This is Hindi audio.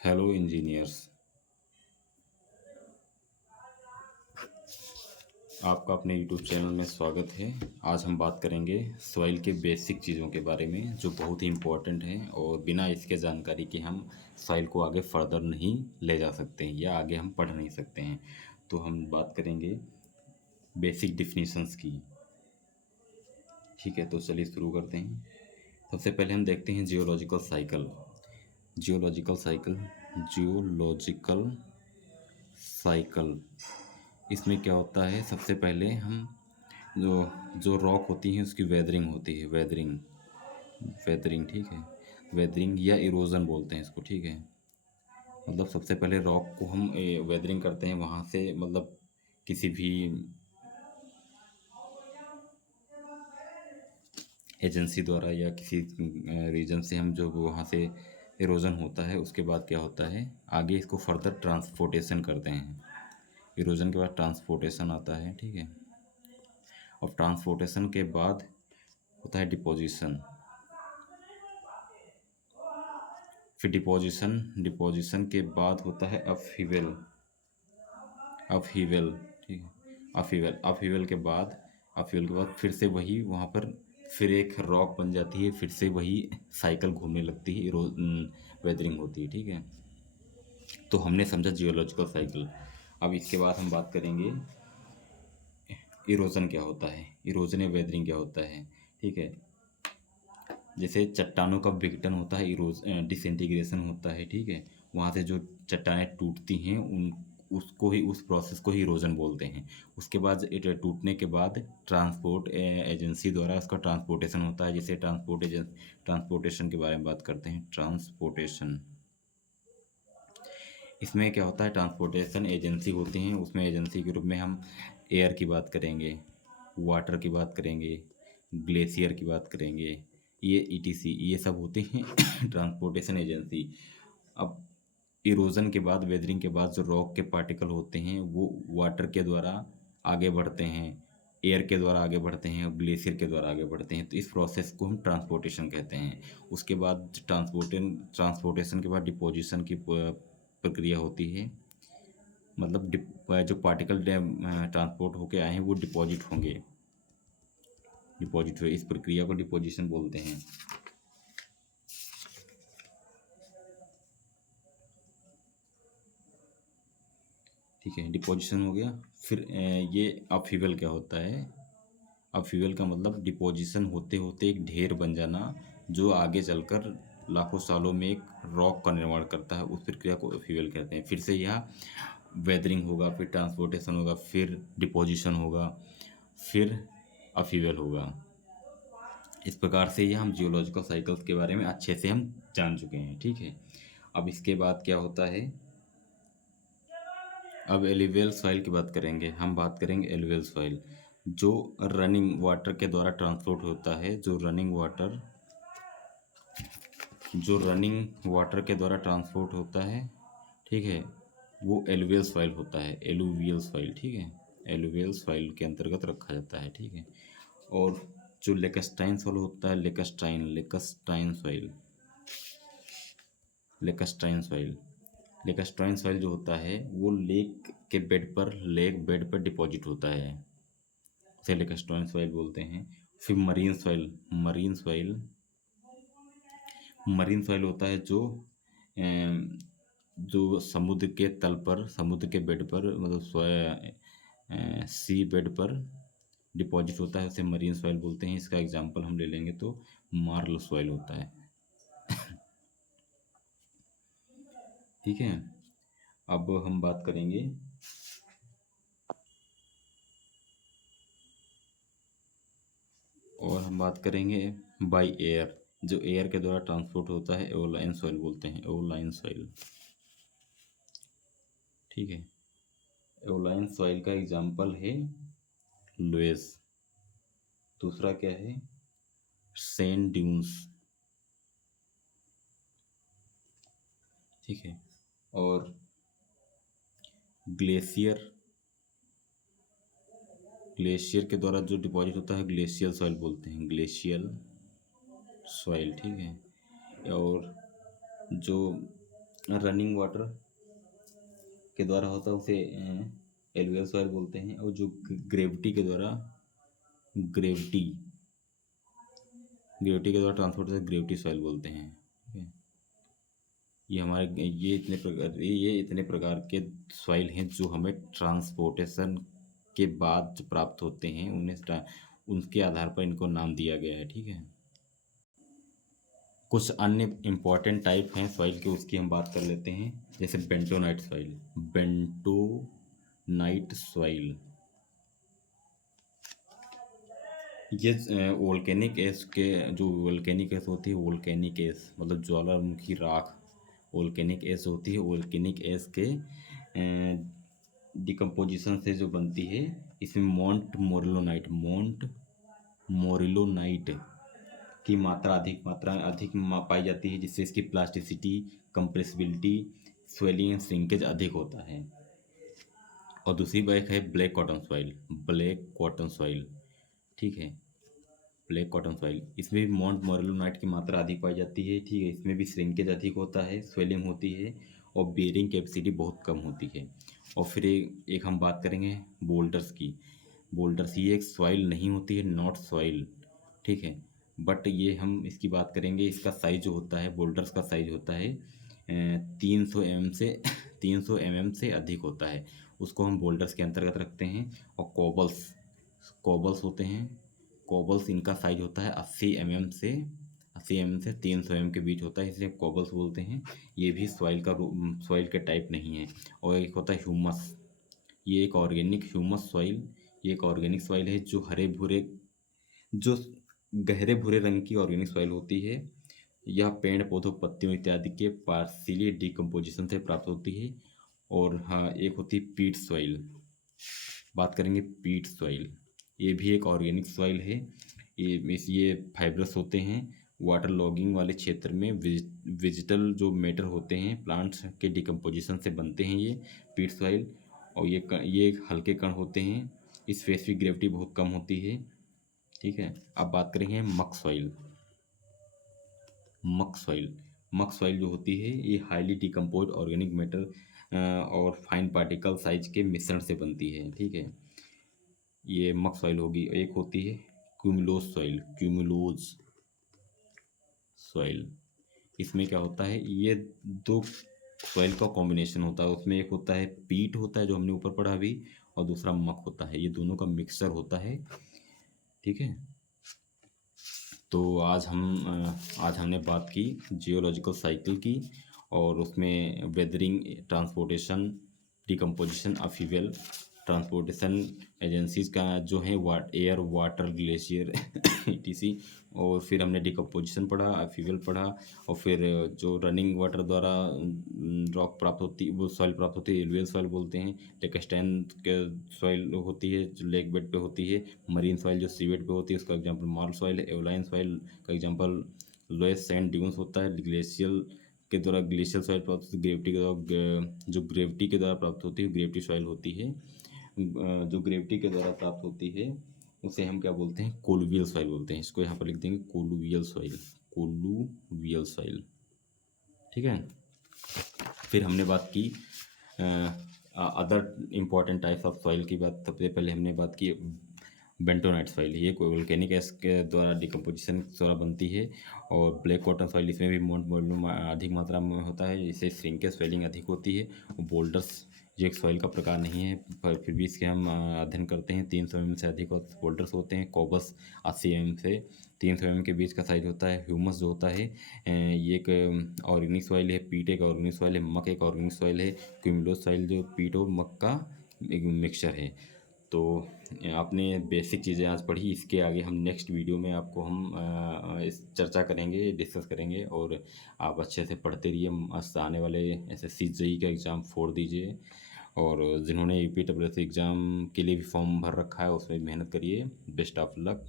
Hello engineers. आपका अपने यूट्यूब चैनल में स्वागत है। आज हम बात करेंगे सॉइल के बेसिक चीज़ों के बारे में जो बहुत ही इम्पोर्टेंट हैं और बिना इसके जानकारी के हम सॉइल को आगे फर्दर नहीं ले जा सकते हैं या आगे हम पढ़ नहीं सकते हैं। तो हम बात करेंगे बेसिक डिफिनीशंस की। ठीक है, तो चलिए शुरू करते हैं। सबसे पहले हम देखते हैं geological cycle. Geological cycle geological cycle इसमें क्या होता है? सबसे पहले हम जो जो रॉक होती है उसकी वेदरिंग होती है। वेदरिंग वेदरिंग ठीक है, वेदरिंग या इरोजन बोलते हैं इसको। ठीक है, मतलब सबसे पहले रॉक को हम वेदरिंग करते हैं वहाँ से, मतलब किसी भी एजेंसी द्वारा या किसी रीजन से हम जो वहाँ से इरोजन होता है उसके बाद क्या होता है, आगे इसको फर्दर ट्रांसपोर्टेशन करते हैं। इरोजन के बाद ट्रांसपोर्टेशन आता है। ठीक है, और ट्रांसपोर्टेशन के बाद होता है डिपोजिशन। फिर डिपोजिशन के बाद होता है अपहीवल। अपहीवल ठीक है, अपहीवल के बाद फिर से वही वहाँ पर फिर एक रॉक बन जाती है, फिर से वही साइकिल घूमने लगती है, वेदरिंग होती है। ठीक है, तो हमने समझा जियोलॉजिकल साइकिल। अब इसके बाद हम बात करेंगे इरोजन क्या होता है, इरोजन या वेदरिंग क्या होता है। ठीक है, जैसे चट्टानों का विघटन होता है, डिसइंटीग्रेशन होता है। ठीक है, वहाँ से जो चट्टानें टूटती हैं उन उसको ही, उस प्रोसेस को ही इरोजन बोलते हैं। उसके बाद टूटने के बाद ट्रांसपोर्ट एजेंसी द्वारा उसका ट्रांसपोर्टेशन होता है। जैसे ट्रांसपोर्टेशन के बारे में बात करते हैं। ट्रांसपोर्टेशन इसमें क्या होता है, ट्रांसपोर्टेशन एजेंसी होती हैं, उसमें एजेंसी के रूप में हम एयर की बात करेंगे, वाटर की बात करेंगे, ग्लेशियर की बात करेंगे, ये ईटीसी, ये सब होते हैं ट्रांसपोर्टेशन एजेंसी। अब इरोजन के बाद, वेदरिंग के बाद जो रॉक के पार्टिकल होते हैं वो वाटर के द्वारा आगे बढ़ते हैं, एयर के द्वारा आगे बढ़ते हैं और ग्लेशियर के द्वारा आगे बढ़ते हैं। तो इस प्रोसेस को हम ट्रांसपोर्टेशन कहते हैं। उसके बाद ट्रांसपोर्टेशन के बाद डिपोजिशन की प्रक्रिया होती है। मतलब जो पार्टिकल ट्रांसपोर्ट होके आए हैं वो डिपॉजिट होंगे, डिपॉजिट हुए, इस प्रक्रिया को डिपोजिशन बोलते हैं। ठीक है, डिपोजिशन हो गया। फिर ये अपहीवल क्या होता है? अपहीवल का मतलब डिपोजिशन होते होते एक ढेर बन जाना, जो आगे चलकर लाखों सालों में एक रॉक का निर्माण करता है। उस प्रक्रिया को अपहीवल कहते हैं। फिर से यह वेदरिंग होगा, फिर ट्रांसपोर्टेशन होगा, फिर डिपोजिशन होगा, फिर अपहीवल होगा। इस प्रकार से ये हम जियोलॉजिकल साइकिल्स के बारे में अच्छे से हम जान चुके हैं। ठीक है, अब इसके बाद क्या होता है, अब एलुवियल सॉइल की बात करेंगे। हम बात करेंगे एलुवियल सॉइल, जो रनिंग वाटर के द्वारा ट्रांसपोर्ट होता है। जो रनिंग वाटर के द्वारा ट्रांसपोर्ट होता है, ठीक है, वो एलुवियल सॉइल होता है। एलुवियल सॉइल, ठीक है, एलुवियल सॉइल के अंतर्गत रखा जाता है। ठीक है, और जो लेकस्टाइन सॉइल होता है, लेकस्टाइन सॉइल, लेकस्टाइन सॉइल जो होता है वो लेक बेड पर डिपॉजिट होता है, उसे लेकस्टाइन सॉइल बोलते हैं। फिर मरीन सॉइल होता है जो जो समुद्र के तल पर, समुद्र के बेड पर, मतलब सी बेड पर डिपॉजिट होता है, उसे मरीन सॉइल बोलते हैं। इसका एग्जांपल हम ले लेंगे तो मार्ल सॉइल होता है। ठीक है, अब हम बात करेंगे बाई एयर, जो एयर के द्वारा ट्रांसपोर्ट होता है, एओलाइन सॉइल बोलते हैं, एओलाइन सॉइल। ठीक है, एओलाइन सॉइल का एग्जांपल है लुएस। दूसरा क्या है, सैंड ड्यून्स। ठीक है, और ग्लेशियर, ग्लेशियर के द्वारा जो डिपॉजिट होता है ग्लेशियल सॉइल बोलते हैं, ग्लेशियल सॉइल। ठीक है, और जो रनिंग वाटर के द्वारा होता है उसे एलुवियल सॉइल बोलते हैं। और जो ग्रेविटी के द्वारा ग्रेविटी ग्रेविटी के द्वारा ट्रांसपोर्ट से ग्रेविटी सॉइल बोलते हैं। ठीक है। ये इतने प्रकार के सॉइल हैं जो हमें ट्रांसपोर्टेशन के बाद जो प्राप्त होते हैं उनके आधार पर इनको नाम दिया गया है। ठीक है। कुछ अन्य इम्पॉर्टेंट टाइप हैं सॉइल के, उसकी हम बात कर लेते हैं। जैसे बेंटोनाइट सॉइल। बेंटोनाइट सॉइल ये वोल्केनिक एश के जो वोल्केनिक एश होती है, वोल्केनिक एश मतलब ज्वालामुखी राख, वोल्केनिक एश होती है। वोल्केनिक एश के डिकम्पोजिशन से जो बनती है, इसमें मोंट मोरिलोनाइट की मात्रा अधिक पाई जाती है, जिससे इसकी plasticity, compressibility, swelling and shrinkage अधिक होता है। और दूसरी बात है ब्लैक कॉटन सॉइल। ठीक है। ब्लैक कॉटन सॉइल, इसमें भी मोंट मोरिलोनाइट की मात्रा अधिक पाई जाती है। ठीक है। इसमें भी श्रिंकेज अधिक होता है, स्वेलिंग होती है और बेयरिंग कैपेसिटी बहुत कम होती है। और फिर एक हम बात करेंगे बोल्डर्स की। बोल्डर्स ये एक सॉइल नहीं होती है, नॉट सॉइल। ठीक है। बट ये हम इसकी बात करेंगे, इसका साइज जो होता है, बोल्डर्स का साइज होता है 300 mm से अधिक होता है। उसको हम बोल्डर्स के अंतर्गत रखते हैं। और कोबल्स होते हैं। कोबल्स इनका साइज होता है 80 mm से 300 mm के बीच होता है, इसलिए कोबल्स बोलते हैं। ये भी सॉइल के टाइप नहीं है। और एक होता है ह्यूमस। ये एक ऑर्गेनिक ह्यूमस सॉइल। ये एक ऑर्गेनिक सॉइल है जो गहरे भूरे रंग की ऑर्गेनिक सॉइल होती है। यह पेड़ पौधों, पत्तियों इत्यादि के पार्शियली डिकम्पोजिशन से प्राप्त होती है। और हाँ, एक होती है पीट सॉइल। बात करेंगे पीट सॉइल। ये भी एक ऑर्गेनिक सॉइल है। ये फाइब्रस होते हैं। वाटर लॉगिंग वाले क्षेत्र में वेजिटल जो मैटर होते हैं, प्लांट्स के डिकम्पोजिशन से बनते हैं ये पीट सॉइल। और ये हल्के कण होते हैं। इस फेस की ग्रेविटी बहुत कम होती है। ठीक है। अब बात करेंगे मक सॉइल जो होती है, ये हाईली डिकम्पोज ऑर्गेनिक मैटर और फाइन पार्टिकल साइज के मिश्रण से बनती है। ठीक है। ये मक सॉइल होगी। एक होती है क्यूमुलोज सॉइल। इसमें क्या होता है, ये दो सॉइल का कॉम्बिनेशन होता है। उसमें एक होता है पीट होता है जो हमने ऊपर पढ़ा अभी, और दूसरा मक होता है। ये दोनों का मिक्सचर होता है। ठीक है। तो आज हमने बात की जियोलॉजिकल साइकिल की, और उसमें weathering, transportation, decomposition of fuel, transportation agencies का जो है एयर, वाटर, ग्लेशियर etc। और फिर हमने डिकम्पोजिशन पढ़ा, फ्यूल पढ़ा। और फिर जो रनिंग वाटर द्वारा रॉक प्राप्त होती वो सॉइल प्राप्त होती है, एलुवियल सॉइल बोलते हैं। टेक्सटाइन के सॉइल होती है जो लेक बेड पे होती है। मरीन सॉइल जो सी बेड पे होती है, उसका एग्जांपल मार्ल सॉइल है। एवलाइन सॉइल का एग्जांपल लोएस्ट सैंड ड्यून्स होता है। ग्लेशियल सॉइल प्राप्त होती है ग्रेविटी के द्वारा। जो ग्रेविटी के द्वारा प्राप्त होती है ग्रेविटी सॉइल होती है। जो ग्रेविटी के द्वारा प्राप्त होती है उसे हम क्या बोलते हैं, कोलुवियल सॉइल बोलते हैं। इसको यहाँ पर लिख देंगे कोलुवियल सॉइल। ठीक है। फिर हमने बात की other important types of soil की बात। सबसे पहले हमने बात की बेंटोनाइट सॉइल। ये वोल्केनिक एश के द्वारा डिकम्पोजिशन द्वारा बनती है। और ब्लैक कॉटन सॉइल, इसमें भी मोंट मोरिलो अधिक मात्रा में होता है, इससे श्रिंकेज स्वेलिंग अधिक होती है। और बोल्डर्स ये एक सॉइल का प्रकार नहीं है, पर फिर भी इसके हम अध्ययन करते हैं। 300 mm से अधिक बोल्डर्स होते हैं। कोबस 80 mm से 300 mm के बीच का साइज होता है। ह्यूमस जो होता है ये एक ऑर्गेनिक सॉइल है। पीट एक ऑर्गेनिक सॉइल है। मक एक ऑर्गेनिक सॉइल है। क्यूमुलोस सॉइल जो पीट और मक का एक मिक्सचर है। तो आपने बेसिक चीज़ें आज पढ़ी। इसके आगे हम नेक्स्ट वीडियो में आपको हम इस चर्चा करेंगे, डिस्कस करेंगे। और आप अच्छे से पढ़ते रहिए। मस्त आने वाले SSC JEE का एग्ज़ाम फोड़ दीजिए। और जिन्होंने UPSC एग्ज़ाम के लिए भी फॉर्म भर रखा है उसमें मेहनत करिए। Best of luck.